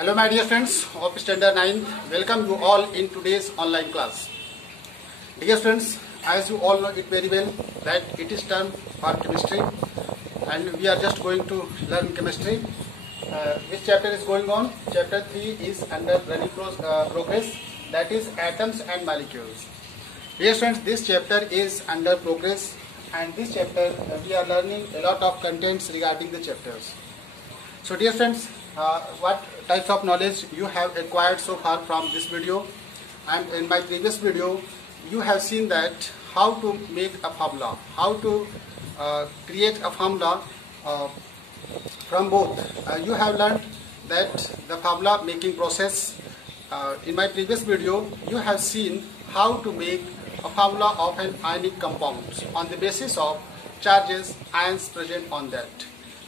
Hello my dear friends of Standard 9, welcome you all in today's online class. Dear friends, as you all know it very well that it is term for chemistry and we are just going to learn chemistry. Which chapter is going on? Chapter 3 is under running progress, that is atoms and molecules. Dear friends, this chapter is under progress and this chapter we are learning a lot of contents regarding the chapters. So dear friends, what types of knowledge you have acquired so far from this video? And in my previous video you have seen that how to make a formula, how to create a formula from both. You have learned that the formula making process. In my previous video you have seen how to make a formula of an ionic compound on the basis of charges, ions present on that.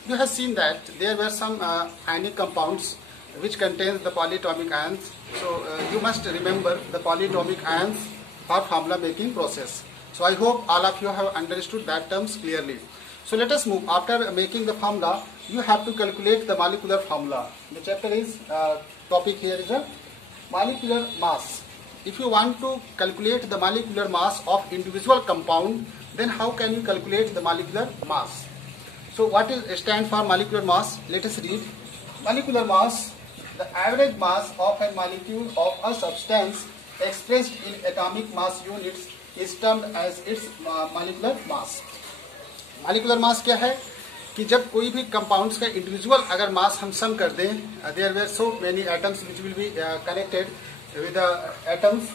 You have seen that there were some ionic compounds which contains the polyatomic ions. So you must remember the polyatomic ions for formula making process. So I hope all of you have understood that terms clearly. So let us move. After making the formula, you have to calculate the molecular formula. The chapter is topic here is a molecular mass. If you want to calculate the molecular mass of individual compound, then how can you calculate the molecular mass? So what is stand for molecular mass? Let us read. Molecular mass, the average mass of a molecule of a substance expressed in atomic mass units is termed as its molecular mass. Molecular mass क्या है कि जब कोई भी compounds का individual अगर mass हम sum कर दें, there were so many atoms which will be connected with the atoms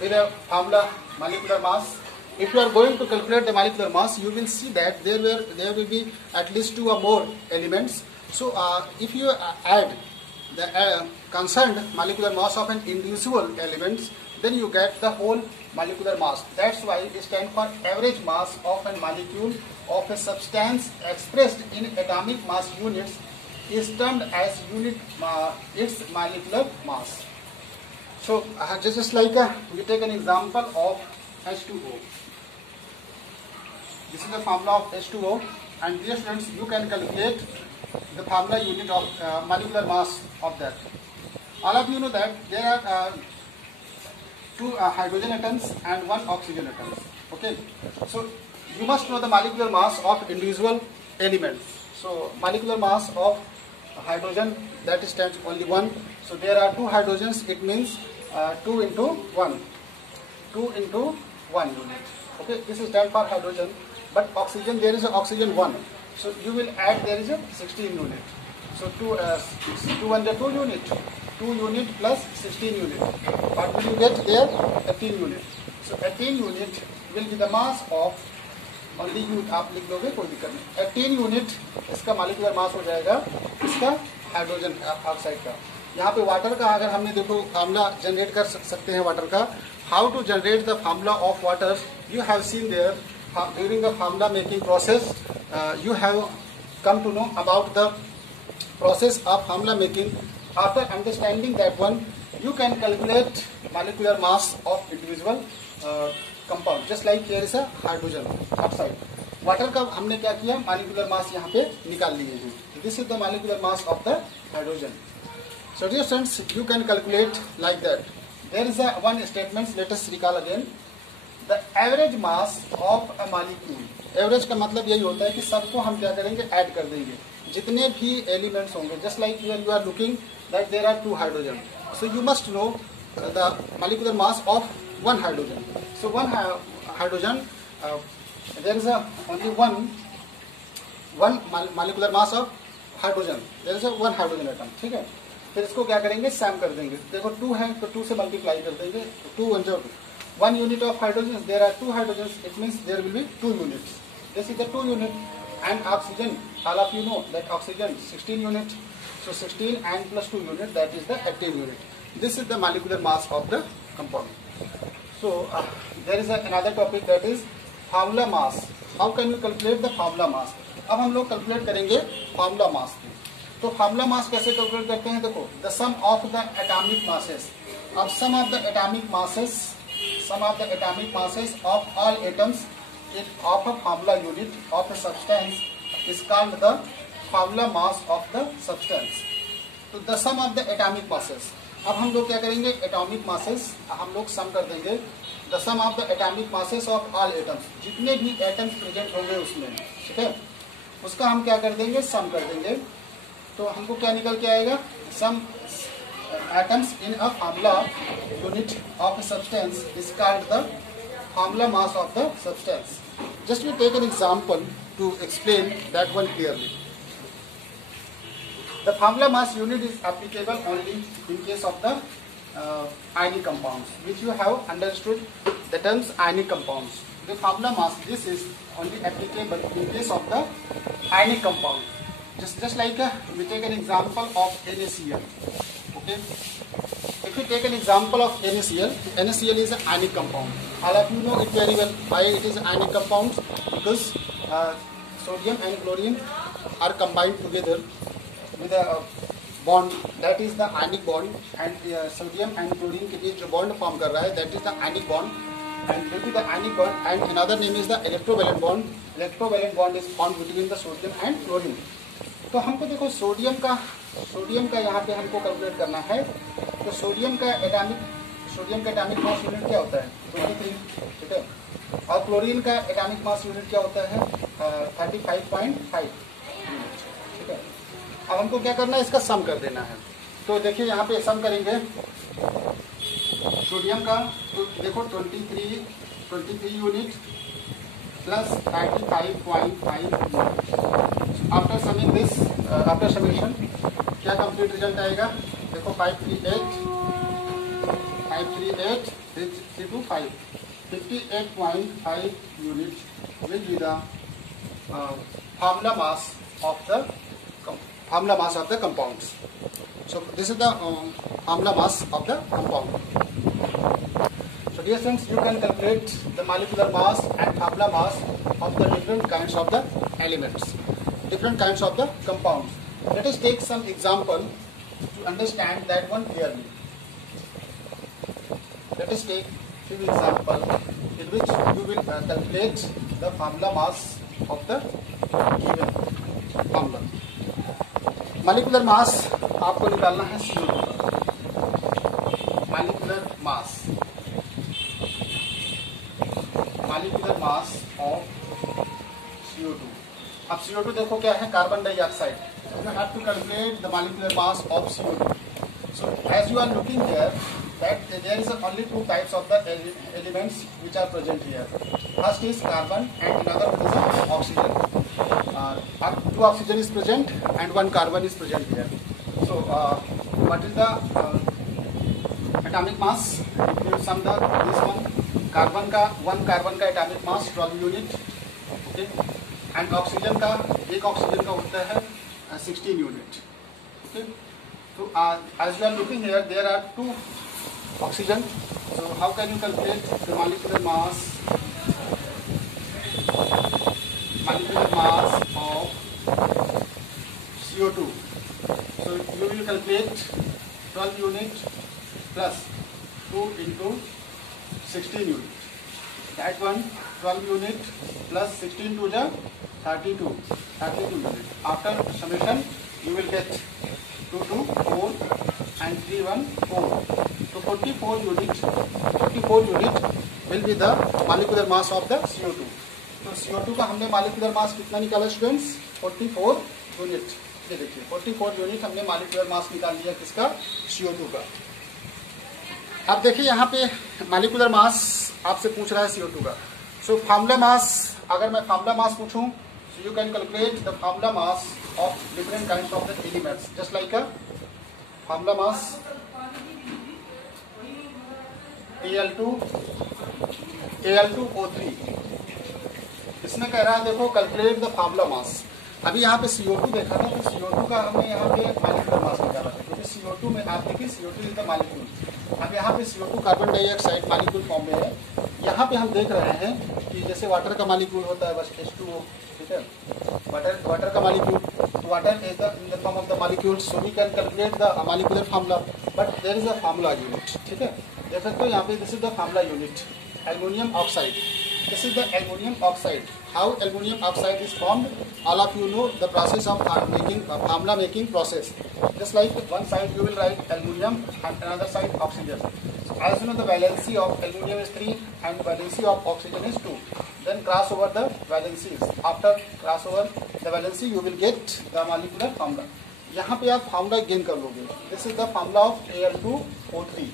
with a formula molecular mass. If you are going to calculate the molecular mass, you will see that there will be at least 2 or more elements. So if you add the concerned molecular mass of an individual elements, then you get the whole molecular mass. That's why it stands for average mass of a molecule of a substance expressed in atomic mass units is termed as its molecular mass. So just like we take an example of H2O. This is the formula of H2O, and dear friends, you can calculate the formula unit of molecular mass of that. All of you know that there are 2 hydrogen atoms and 1 oxygen atom. Okay, so you must know the molecular mass of individual elements. So molecular mass of hydrogen, that stands only 1. So there are 2 hydrogens. It means 2 into 1. 2 into 1 unit. Okay, this is stand for hydrogen. But oxygen, there is an oxygen 1. So you will add, there is a 16 unit. So 2 under 2 unit. 2 unit plus 16 unit. What will you get there? 18 unit. So 18 unit will be the mass of only unit. आप लिख दोगे कोई दिक्कत नहीं. 18 unit इसका molecular mass हो जाएगा इसका हाइड्रोजन ऑक्साइड का. यहाँ पे वाटर का अगर हमने देखो फार्मूला जनरेट कर सकते हैं वाटर का. How to generate the formula of water? You have seen there during the formula making process. You have come to know about the process of formula making. After understanding that one, you can calculate molecular mass of individual compound. Just like here is a hydrogen oxide. Water का हमने क्या किया? Molecular mass यहाँ पे निकाल लिए हैं. This is the molecular mass of the hydrogen. So dear friends, you can calculate like that. There is a one statement. Let us recall again. The average mass of a molecule. Average का मतलब यही होता है कि सबको हम क्या करेंगे? ऐड कर देंगे. जितने भी एलिमेंट्स होंगे. Just like here you are looking that there are 2 hydrogen. So you must know the molecular mass of 1 hydrogen. So 1 hydrogen, there is only one molecular mass of hydrogen. There is a 1 hydrogen atom. ठीक है? फिर इसको क्या करेंगे? Sam कर देंगे. देखो 2 है तो 2 से मल्टीप्लाई कर देंगे. 2 under 1 unit of hydrogens, there are 2 hydrogens, it means there will be 2 units. This is the 2 unit. And oxygen, all of you know that oxygen 16 unit. So 16 and plus 2 unit, that is the 18 unit. This is the molecular mass of the compound. So there is another topic, that is formula mass. How can you calculate the formula mass? अब हम लोग calculate करेंगे formula mass. तो formula mass कैसे calculate करते हैं? देखो, the sum of the atomic masses. अब sum of the atomic masses of all atoms of a formula unit of a substance is called the formula mass of the substance. तो the sum of the atomic masses, अब हम लोग क्या करेंगे, atomic masses हम लोग sum कर देंगे। The sum of the atomic masses of all atoms, जितने भी एटम्स प्रेजेंट होंगे उसमें, ठीक है, उसका हम क्या कर देंगे, सम कर देंगे। तो हमको क्या निकल के आएगा, some atoms in a formula unit of a substance is called the formula mass of the substance. Just we take an example to explain that one clearly. The formula mass unit is applicable only in case of the ionic compounds, which you have understood the terms ionic compounds. The formula mass, this is only applicable in case of the ionic compound. Just like we take an example of NaCl. Okay, if we take an example of NaCl, NaCl is an ionic compound. All of you know it very well. Why it is an ionic compound? Because sodium and chlorine are combined together with a bond, that is the ionic bond, and sodium and chlorine के बीच जो bond form कर रहा है, that is the ionic bond, and will be the ionic bond, and another name is the electrovalent bond. Electrovalent bond is formed between the sodium and chlorine. तो हमको देखो sodium का यहाँ पे हमको कैलकुलेट करना है। तो सोडियम का एटॉमिक मास यूनिट क्या होता है, 23, ठीक है, और क्लोरीन का एटॉमिक मास यूनिट क्या होता है, 35.5, ठीक है। अब हमको क्या करना है, इसका सम कर देना है। तो देखिए यहाँ पे सम करेंगे सोडियम का, तो देखो 23 unit plus 35.5 unit. After summing this, after summation क्या कंप्लीट रिजल्ट आएगा, देखो 538 325 58.5 unit will be the formula mass of the compounds. So this is the formula mass of the compound. So dear friends, you can calculate the molecular mass and formula mass of the different kinds of the elements, different kinds of the compounds. Let us take some example to understand that one clearly. Let us take few example in which you will calculate the formula mass of the given formula. Molecular mass आपको निकालना है CO2 का। Molecular mass of CO2. अब CO2 देखो क्या है, carbon dioxide. You have to calculate the molecular mass of CO2. So as you are looking here, that there is only two types of the elements which are present here. First is carbon and another is oxygen. Two oxygen is present and one carbon is present here. So what is the atomic mass? If you sum this one, one carbon का atomic mass 12 unit, okay, and oxygen का, एक oxygen का होता है 16 unit, okay. So as you are looking here, there are two oxygen. So how can you calculate the molecular mass of CO2? So you will calculate 12 unit plus 2 into 16 unit. That one 12 unit plus 16 to the 32 unit. After summation you will get 2 2 4 and 3 1 4. So 44 unit will be the molecular mass of the CO2. तो CO2 का हमने molecular mass कितना निकाला students, 44 unit. ये देखिए 44 unit हमने molecular mass निकाल लिया किसका, CO2 का. अब देखिए यहाँ पे molecular mass आपसे पूछ रहा है CO2 का. So formula mass, अगर मैं formula mass पूछूं, so you can calculate the formula mass of different kinds of the elements, just like a formula mass Al2O3. इसमें कह रहा है देखो कैलकुलेट द फार्मूला मास. अभी यहाँ पे CO2 देखा था, तो CO2 का हमने यहाँ पे मॉलिक्यूलर मास निकाला था, क्योंकि CO2 में आप देखिए CO2 इज द मॉलिक्यूल. अब यहाँ पे CO2 carbon dioxide molecule form में है. यहाँ पे हम देख रहे हैं कि जैसे वाटर का मॉलिक्यूल होता है बस H2O, ठीक है, वाटर का molecule, water is in the form of the molecule. So we can calculate the molecular formula, but there is a formula unit, ठीक है. देख सकते हो यहाँ पे this is the formula unit, aluminium oxide. This is the aluminum oxide. How aluminum oxide is formed? All of you know the process of formula making process. Just like one side you will write aluminum and another side oxygen. So as you know, the valency of aluminum is 3 and valency of oxygen is 2. Then cross over the valencies. After cross over the valency, you will get the molecular formula. यहाँ पे आप formula gain कर लोगे. This is the formula of Al2O3.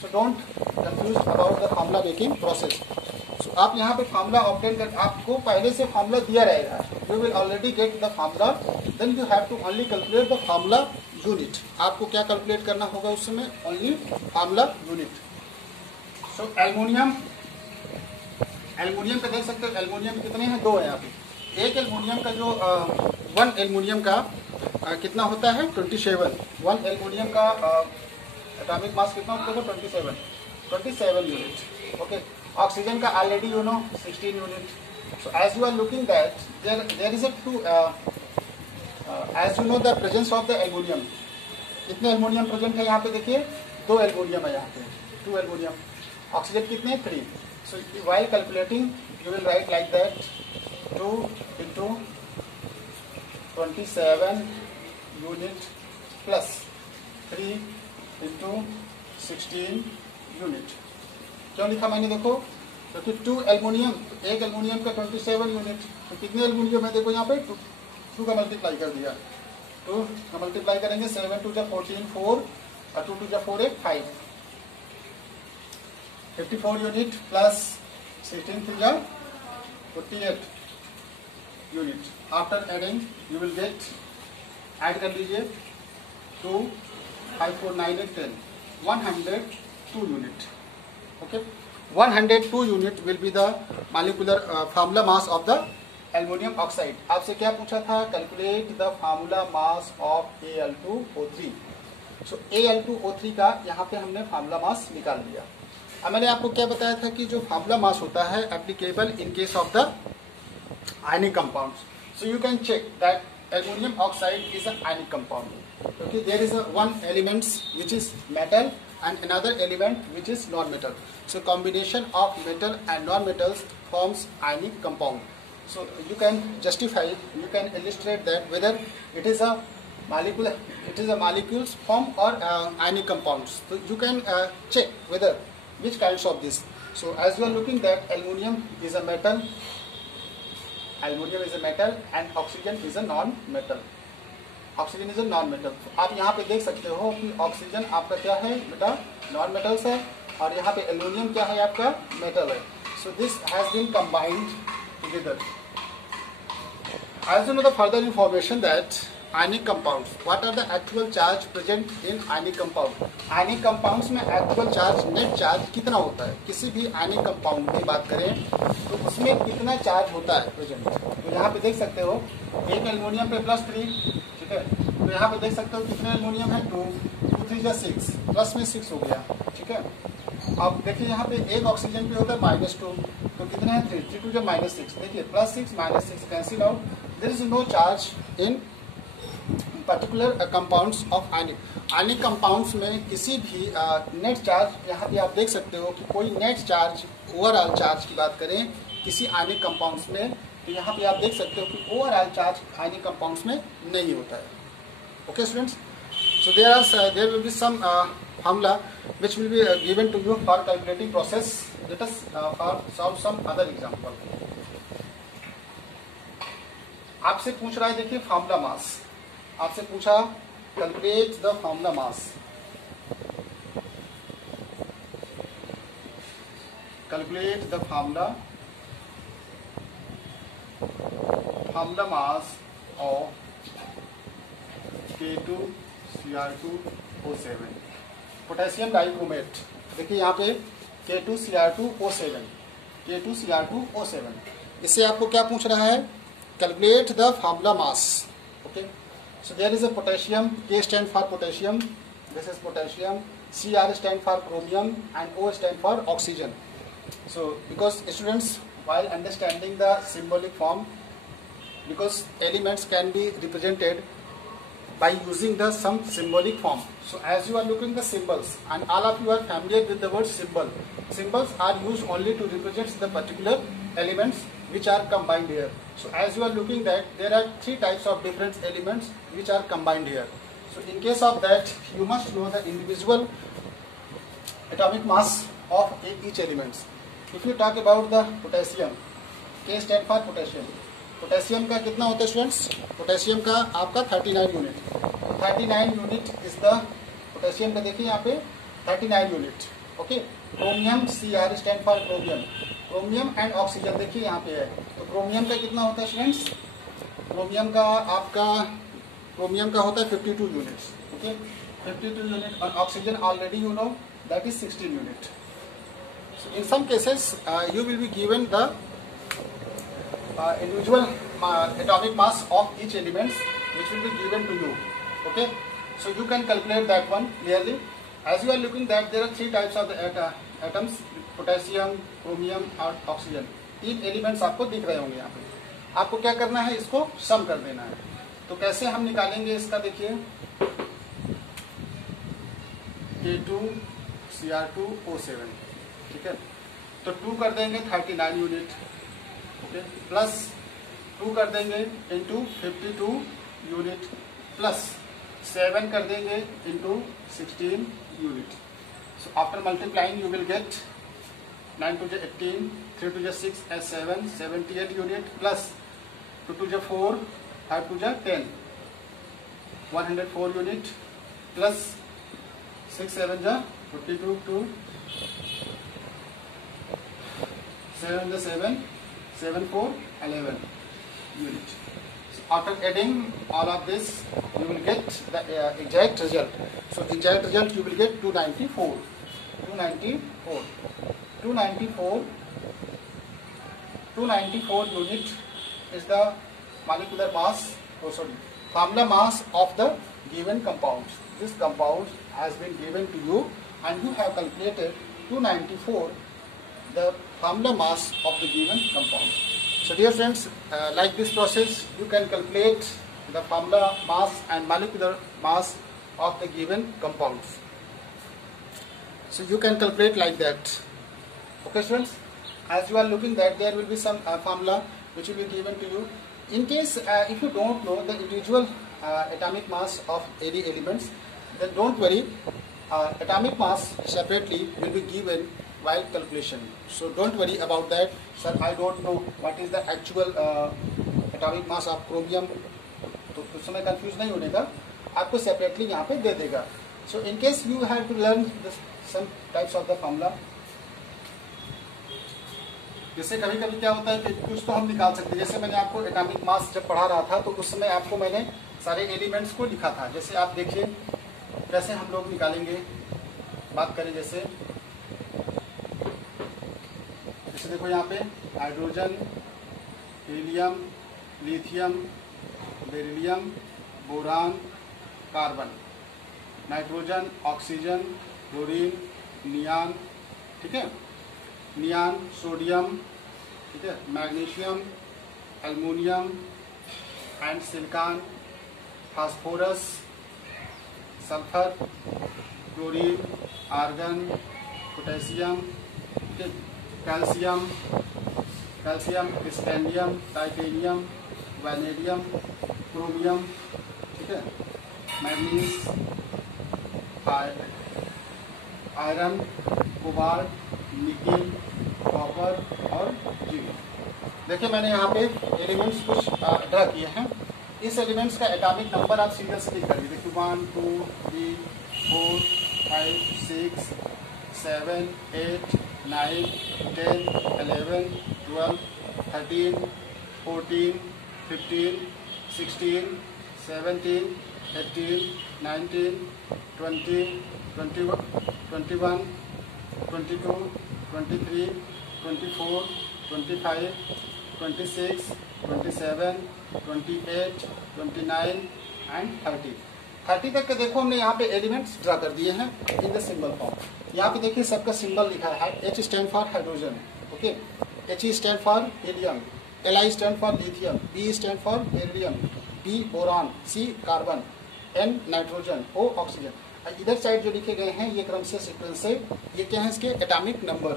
So don't confuse about the formula making process. So आप यहाँ पे formula obtain कर, आपको पहले से फार्मूला दिया रहेगा. You will already get the formula. Then you have to only calculate the formula unit. आपको क्या कैलकुलेट करना होगा उस समय? Only formula unit. So aluminium पे देख सकते हो, एल्युमिनियम कितने हैं? 2 है यहाँ पे. एक एल्युमिनियम का जो 1 एल्युमिनियम का कितना होता है? 27. 1 एल्युमिनियम का एटॉमिक मास कितना होता है? 27 यूनिट. ओके. ऑक्सीजन का already you know 16 unit. So as you are looking that there is a 2 as you know the presence of the aluminium. कितने एल्युमिनियम प्रेजेंट है यहाँ पे? देखिए 2 एल्युमिनियम है यहाँ पे. 2 एल्युमिनियम. ऑक्सीजन कितने? 3. So while calculating, you will write like that: 2 into 27 unit plus 3 into 16 unit. क्यों लिखा मैंने? देखो, क्योंकि 2 एल्युमिनियम, एक एल्युमिनियम का 27 यूनिट. तो कितने एल्युमिनियम है? देखो यहाँ पे 2 का मल्टीप्लाई कर दिया. 2 का मल्टीप्लाई करेंगे. 7 2 जा 14, 4 और 2 2 जा 4 8 5. 54 यूनिट प्लस 16 3 जा 48 unit. After adding you will get, add कर लीजिए 2 5 4 9 8 10, 102 unit. Okay. 102 unit will be the molecular formula mass of the aluminium oxide. आपसे क्या पूछा था? Calculate the formula mass of Al2O3. So Al2O3 का यहाँ पे हमने फार्मूला मास निकाल लिया. अब मैंने आपको क्या बताया था कि जो फार्मूला मास होता है applicable in case of the ionic compounds. So you can check that aluminium oxide is a ionic compound. Okay. There is one elements which is metal and another element which is non-metal. So combination of metal and non-metals forms ionic compound. So you can justify, you can illustrate that whether it is a molecule, it is a molecules form or ionic compounds. So you can check whether which kinds of this. So as you are looking that aluminium is a metal, aluminium is a metal and oxygen is a non-metal. Oxygen is a non metal. आप यहाँ पे देख सकते हो कि oxygen आपका क्या है बेटा? नॉन मेटल्स है. और यहाँ पे एल्युमिनियम क्या है? आपका मेटल है. So this has been combined together. As you know the further information that ionic compounds, what are the actual charge present in ionic compound. Ionic compounds में एक्चुअल चार्ज, नेट चार्ज कितना होता है? किसी भी ionic compound की बात करें तो उसमें कितना चार्ज होता है प्रेजेंट? तो यहाँ पे देख सकते हो एक एल्युमिनियम पे +3. ठीक है. तो यहाँ पे देख सकते हो कितने एल्युमिनियम है? 2 2 3 जा 6, प्लस में 6 हो गया. ठीक है. अब देखिए यहाँ पे एक ऑक्सीजन पे होता है -2, तो कितने हैं? 3 3 2 जा -6. देखिए +6 -6 cancel out. There is no charge in particular compounds of ionic. Ionic compounds में किसी भी नेट चार्ज, यहाँ पे आप देख सकते हो कि कोई नेट चार्ज, ओवरऑल चार्ज की बात करें किसी आयनिक कंपाउंड्स में, तो यहाँ पे आप देख सकते हो कि ओवरऑल चार्ज आयनिक कंपाउंड्स में नहीं होता है. Okay students. So there will be some formula which will be given to you for calculating process. Let us solve some other example. आपसे पूछ रहा है, देखिए फार्मूला मास. आपसे पूछा calculate the formula mass. Calculate the formula mass of K2Cr2O7 potassium dichromate. देखिए यहाँ पे K2Cr2O7. इससे आपको क्या पूछ रहा है? Calculate the formula mass. Okay. So there is a potassium. K stand for potassium. This is potassium. Cr stand for chromium and O stand for oxygen. So because students, while understanding the symbolic form, because elements can be represented by using the some symbolic form. So as you are looking the symbols, and all of you are familiar with the word symbol. Symbols are used only to represent the particular elements which are combined here. So as you are looking that there are three types of different elements which are combined here. So in case of that, you must know the individual atomic mass of each elements. If you talk about the potassium, K stand for potassium. Potassium का कितना होता है students? Potassium का आपका 39 unit. 39 unit is the potassium का. देखिए यहाँ पे 39 unit. Okay. Chromium Cr stand for chromium. Chromium and oxygen देखिए यहाँ पे है. तो क्रोमियम का कितना होता है स्टूडेंट्स? क्रोमियम का आपका होता है 52 यूनिट्स. Okay, 52 unit. और oxygen already you know that is 16 unit. So in some cases you will be given the individual atomic mass of each elements which will be given to you. Okay, so you can calculate that one clearly. As you are looking that there are three types of the atoms, potassium, chromium और oxygen. तीन elements आपको दिख रहे होंगे यहाँ पे. आपको क्या करना है? इसको सम कर देना है. तो कैसे हम निकालेंगे इसका? देखिए K2Cr2O7. ठीक है, तो 2 कर देंगे 39 यूनिट. ओके, प्लस 2 कर देंगे इंटू 52 यूनिट, प्लस 7 कर देंगे into 16 unit. So after multiplying you will get 9 2 18, 3 2 6 7, 78 unit, plus 2 2 4, 5 2 10, 104 unit, plus 6 7 42, 2 7 7, 7 4 11 unit. So after adding all of this, you will get the exact result. So exact result you will get 294. 294 unit is the molecular mass. Formula mass of the given compound. This compound has been given to you, and you have calculated 294 the formula mass of the given compound. So dear friends, like this process you can calculate the formula mass and molecular mass of the given compounds. So you can calculate like that. Okay students, as you are looking that there will be some formula which will be given to you. In case if you don't know the individual atomic mass of any elements, then don't worry, atomic mass separately will be given while calculation. So don't worry about that. Sir, I don't know what is the actual atomic mass of chromium. तो उस समय confuse नहीं होने का, आपको separately यहाँ पे दे देगा. So in case you have to learn some types of the formula. जैसे कभी कभी क्या होता है कि कुछ तो हम निकाल सकते हैं. जैसे मैंने आपको एटॉमिक मास जब पढ़ा रहा था तो उस समय आपको मैंने सारे एलिमेंट्स को लिखा था. जैसे आप देखिए कैसे हम लोग निकालेंगे. बात करें जैसे देखो यहाँ पे hydrogen, helium, lithium, beryllium, boron, carbon, nitrogen, oxygen, chlorine, neon. ठीक है, नियान, सोडियम. ठीक है, magnesium, aluminium and silicon, phosphorus, sulphur, chlorine, argon, potassium. ठीक है, calcium, scandium, titanium, vanadium, chromium. ठीक है, manganese, iron, cobalt, nickel, copper और zinc. देखिए मैंने यहाँ पे एलिमेंट्स कुछ ड्रा किए हैं. इस एलिमेंट्स का एटॉमिक नंबर आप सीरियल से लिख करिए. देखिए 1 2 3 4 5 6 7 8 9 10 11 12 13 14 15 16 17 18 19 20 21 22 23 24 25 26 27 28 29 एंड 30 तक के देखो हमने यहाँ पे एलिमेंट्स ड्रा कर दिए हैं इन द सिंबल फॉर्म. यहाँ पे देखिए सबका सिंबल लिखा है. H stand for hydrogen. Okay, He stand for helium, Li stand for lithium, B stand for beryllium, B boron, C carbon, N nitrogen, O oxygen. इधर साइड जो लिखे गए हैं ये क्रम से सीक्वेंस से, ये क्या है इसके atomic number.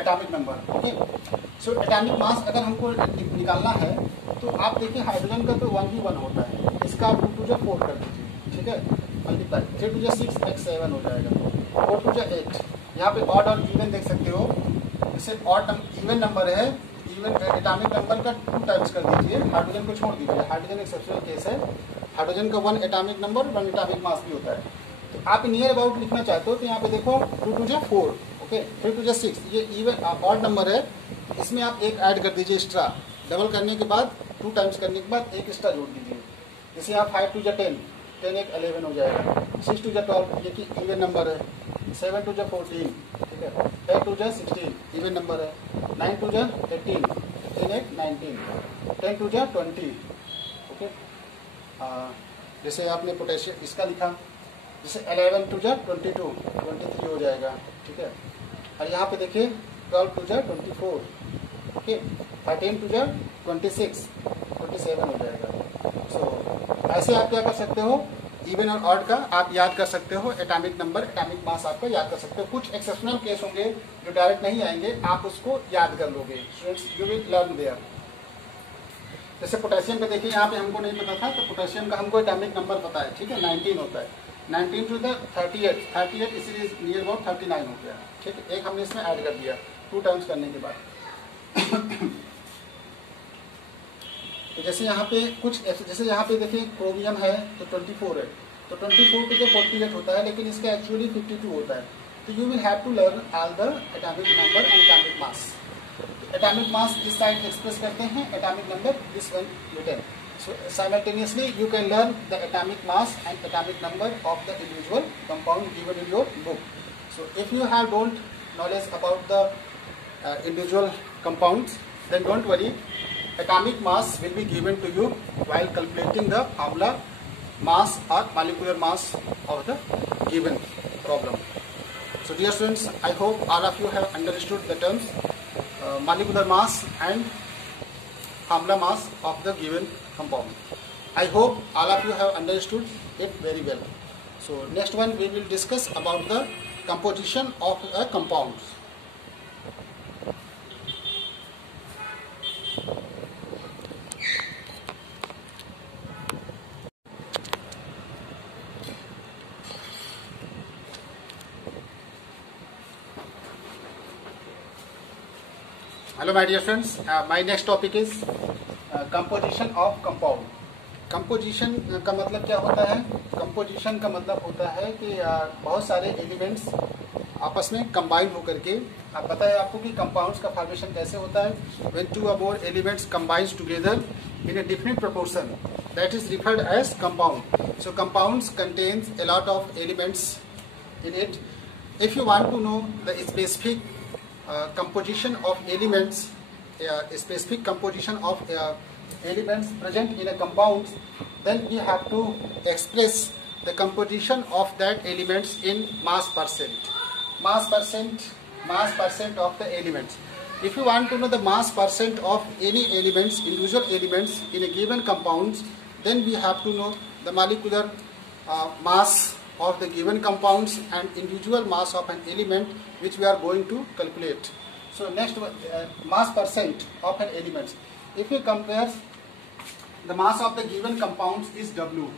Atomic number. Okay, so atomic mass अगर हमको निकालना है तो आप देखिए हाइड्रोजन का तो 1v1 होता है, इसका आप 2 टू जा 4 कर दीजिए, ठीक है, मल्टीप्लाई 3 टू जा 6 x 7 हो जाएगा, 4 टू जा 8। यहाँ पे ऑड और इवन देख सकते हो, जैसे ऑड इवन नंबर है, इवन एटॉमिक नंबर का 2 टाइम्स कर दीजिए, हाइड्रोजन को छोड़ दीजिए, हाइड्रोजन एक्सेप्शनल केस है, हाइड्रोजन का 1 एटॉमिक नंबर 1 एटॉमिक मास भी होता है। तो आप नियर अबाउट लिखना चाहते हो तो यहाँ पे देखो 2 टू जा 4, ओके, 3 टू जा 6, ये इवन ऑड नंबर है, इसमें आप एक ऐड कर दीजिए एक्स्ट्रा, डबल करने के बाद 2 टाइम्स करने के बाद एक एक्स्ट्रा जोड़ दीजिए, जैसे यहाँ 5 टू जा 10, 10 एक 11 हो जाएगा, 6 टू जा 12 ये कि इवन नंबर है, 7 टू जा 14, ठीक है, 8 टू जा 16 इवन नंबर है, 9 टू जा 18, 10 एक 19, 10 टू जा 20, ओके। जैसे आपने पोटेशियम इसका लिखा, जैसे 11 टू जा 22, 23 हो जाएगा, ठीक है, और यहाँ पे देखिए 12 टू जा 24, ओके, 13 टू जा 26, 27 हो जाएगा। सो ऐसे आप क्या कर सकते हो, इवन और ऑड का आप याद कर सकते हो, एटॉमिक नंबर एटॉमिक मास आपका याद कर सकते हो। कुछ एक्सेप्शनल केस होंगे जो डायरेक्ट नहीं आएंगे, आप उसको याद कर लोगे, students you will learn there. जैसे पोटेशियम का देखिए, यहाँ पे हमको नहीं पता था, तो पोटेशियम का हमको एटॉमिक नंबर पता है, ठीक है, 19 होता है, 19 टू द 38 इसीलिए नियर अबाउट 39 हो गया, ठीक है, एक हमने इसमें ऐड कर दिया 2 टाइम्स करने के बाद। तो जैसे यहाँ पे कुछ, जैसे यहाँ पे देखिए क्रोमियम है तो 24 है, तो 24 टू द 48 होता है, लेकिन इसका एक्चुअली 52 होता है। तो you will have to learn all the atomic number and atomic mass. Atomic mass इस साइड एक्सप्रेस करते हैं, atomic number this one written. So simultaneously you can learn the atomic mass and atomic number of the individual compound given in your book. So if you have don't knowledge about the individual compounds, then don't worry, atomic mass will be given to you while calculating the formula mass or molecular mass of the given problem. So dear students, I hope all of you have understood the terms molecular mass and formula mass of the given compound. I hope all of you have understood it very well. So next one we will discuss about the composition of a compound. Hello my dear friends, my next topic is composition of compound. Composition का मतलब क्या होता है? Composition का मतलब होता है कि बहुत सारे एलिमेंट्स आपस में कंबाइन होकर के, आप पता है आपको कि कंपाउंड्स का फॉर्मेशन कैसे होता है? When 2 or more elements combines together in a different proportion, that is referred as compound. So compounds contains a lot of elements in it. If you want to know the specific composition of elements, specific composition of elements present in a compound, then we have to express the composition of that elements in mass percent. Mass percent of the elements. If you want to know the mass percent of any elements, individual elements in a given compounds, then we have to know the molecular mass of the given compounds and individual mass of an element which we are going to calculate. So next mass percent of an element. If you compare the mass of the given compounds is W,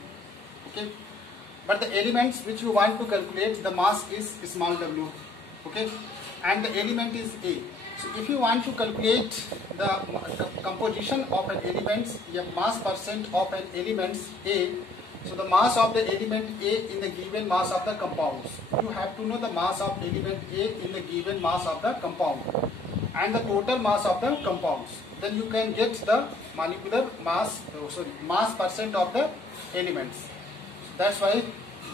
okay, but the elements which you want to calculate, the mass is small w, okay, and the element is A. So if you want to calculate the composition of an element, the mass percent of an element A, so the mass of the element A in the given mass of the compounds, you have to know the mass of element A in the given mass of the compound and the total mass of the compounds. Then you can get the molecular mass, mass percent of the elements. That's why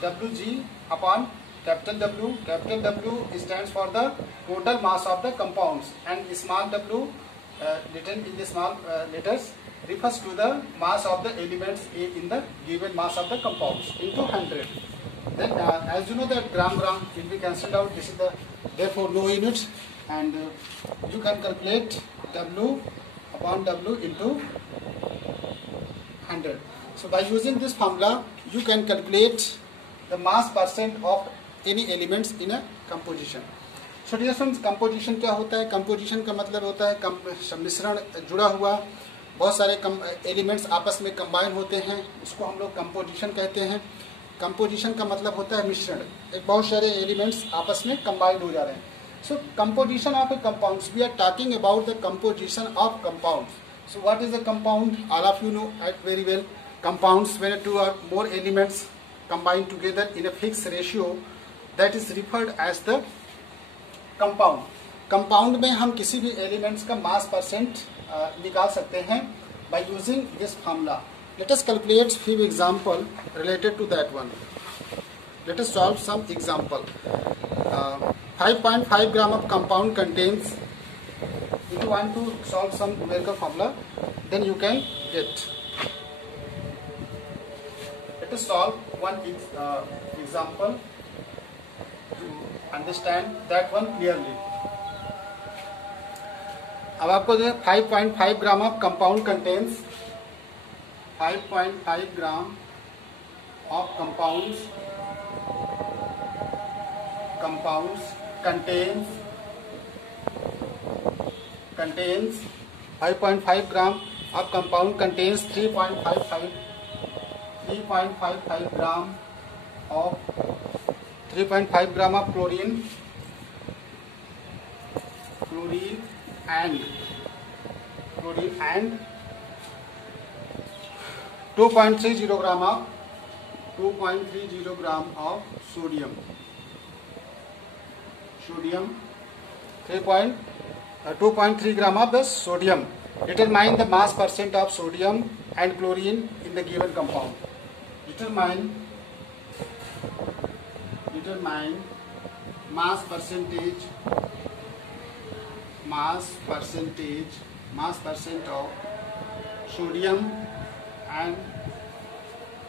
Wg upon capital W stands for the total mass of the compounds, and small w written in the small letters refers to the mass of the elements A in the given mass of the compounds into 100. Then as you know that gram will be cancelled out, this is the therefore no units, and you can calculate W upon W into 100. So by using this formula you can calculate the mass percent of any elements in a composition. So dear friends, composition क्या होता है? Composition का मतलब होता है मिश्रण जुड़ा हुआ, बहुत सारे एलिमेंट्स आपस में कंबाइन होते हैं, उसको हम लोग कंपोजिशन कहते हैं। कंपोजिशन का मतलब होता है मिश्रण, एक बहुत सारे एलिमेंट्स आपस में कंबाइंड हो जा रहे हैं। So composition of a compounds, we are talking about the composition of compounds. So what is a compound? All of you know it very well. Compounds, when two or more elements combine together in a fixed ratio, that is referred as the compound. Compound में हम किसी भी elements का mass percent निकाल सकते हैं by using this formula. Let us calculate few example related to that one. Let us solve some example. 5.5 gram of compound contains. If you want to solve some numerical formula, then you can get. Let us solve one example to understand that one clearly. अब आपको जो है 5.5 gram of compound contains, 5.5 gram of compounds contains 5.5 gram of compound contains 3.55 gram of chlorine and 2.30 gram of sodium. 2.3 gram of the sodium. Determine the mass percent of sodium and chlorine in the given compound. Determine mass percent of sodium and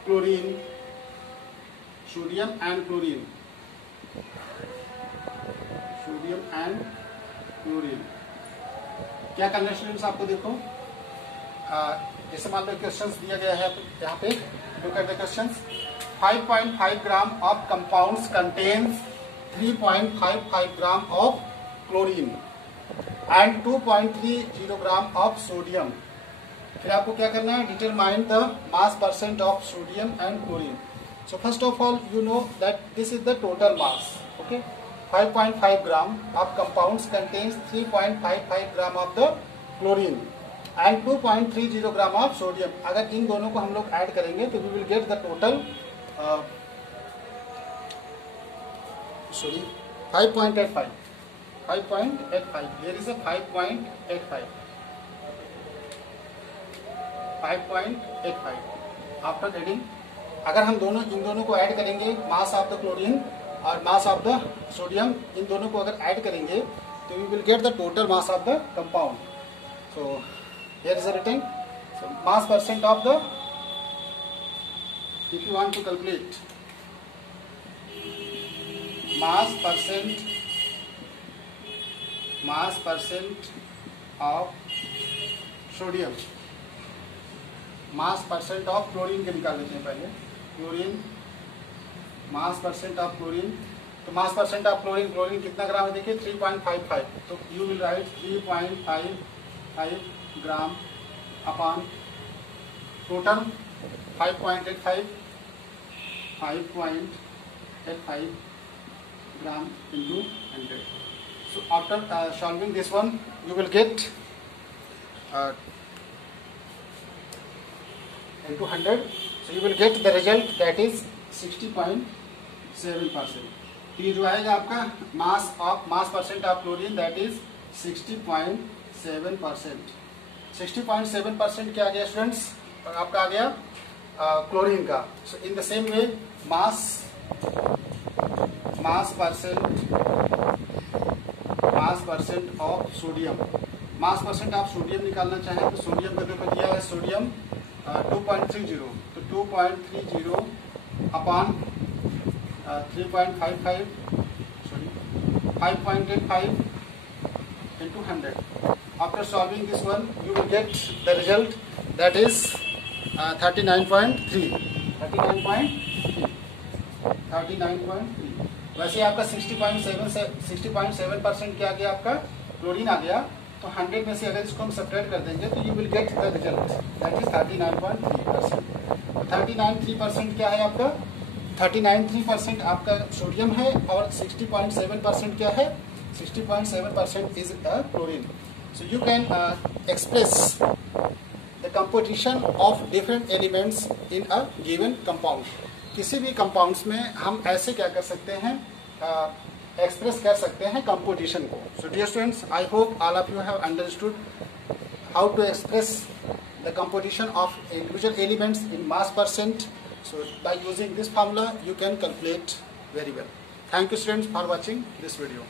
chlorine. Sodium and chlorine. क्या करना है students? आपको देखो, जैसे मान लो questions दिया गया है यहाँ पे, look at the questions. 5.5 gram of compounds contains 3.55 gram of chlorine and 2.30 gram of sodium. फिर आपको क्या करना है? Determine the mass percent of sodium and chlorine. So first of all you know that this is the total mass. Okay, 5.5 gram of compounds contains 3.55 gram of the chlorine and 2.30 gram of sodium. अगर इन दोनों को हम लोग add करेंगे तो we will get the total 5.85. Here is a 5.85. After adding, अगर हम इन दोनों को ऐड करेंगे, मास ऑफ द क्लोरीन और मास ऑफ द सोडियम, इन दोनों को अगर ऐड करेंगे तो we will get the total mass of the compound. So here is written. So mass percent of the, if you want to calculate mass percent of sodium, mass percent of chlorine के निकाल लेते हैं पहले. Chlorine, mass percent of chlorine. तो mass percent of chlorine कितना ग्राम है? देखिए 3.55. तो you will write 3.55 gram upon total 5.85 gram into 100. So after solving this one, you will get into 100. So you will get the result, that is 60.7%. तो ये जो आएगा आपका मास percent of chlorine, that is 60.7%. 60.7% क्या आ गया स्टूडेंट्स? आपका आ गया chlorine का. So in the same way mass percent of sodium. Mass percent of sodium निकालना चाहें तो सोडियम का देखो दिया है, सोडियम 2.30. तो 2.30 upon 3.55, sorry, 5.85 into 100. After solving this one, you will get the result, that is 39.3. वैसे आपका 60.7% क्या आ गया, आपका क्लोरीन आ गया। तो 100 में से अगर इसको हम सब्ट्रैक्ट कर देंगे तो you will get the result, that is 39.3%। 39.3% क्या है आपका, 39.3% आपका सोडियम है और 60.7% क्या है, 60.7% is chlorine. So you can express the composition of different elements in a given compound. किसी भी कंपाउंड्स में हम ऐसे क्या कर सकते हैं, एक्सप्रेस कर सकते हैं कंपोजिशन को। So dear students, I hope all of you have understood how to express the composition of individual elements in mass percent. So by using this formula you can calculate very well. Thank you students for watching this video.